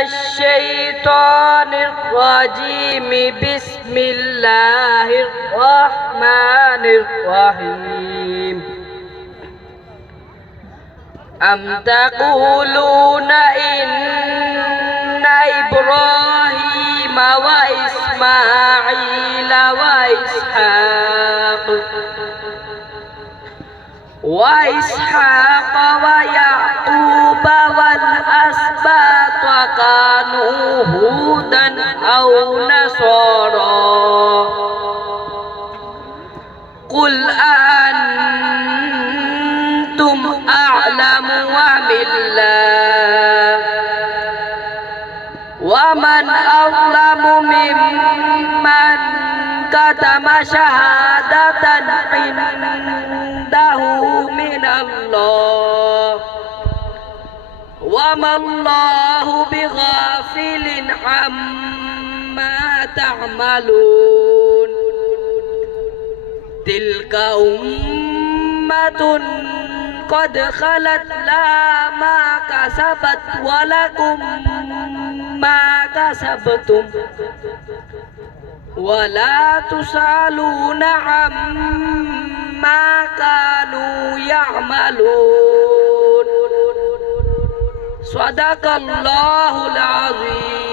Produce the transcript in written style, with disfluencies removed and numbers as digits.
الشيطان الرجيم. بسم الله الرحمن الرحيم. أم تقولون إن إبراهيم وإسماعيل وإسحاق ويعقوب والأسباط كانوا هودا أو نصارى قل أأنتم أعلم أم الله ومن أظلم ممن كتم شهادة عنده من الله وما الله بغافل عما تعملون. تلك أمة قد خلت لها ما كسبت ولكم ما كسبتم ولا تسألون عما كانوا يعملون. صدق الله العظيم.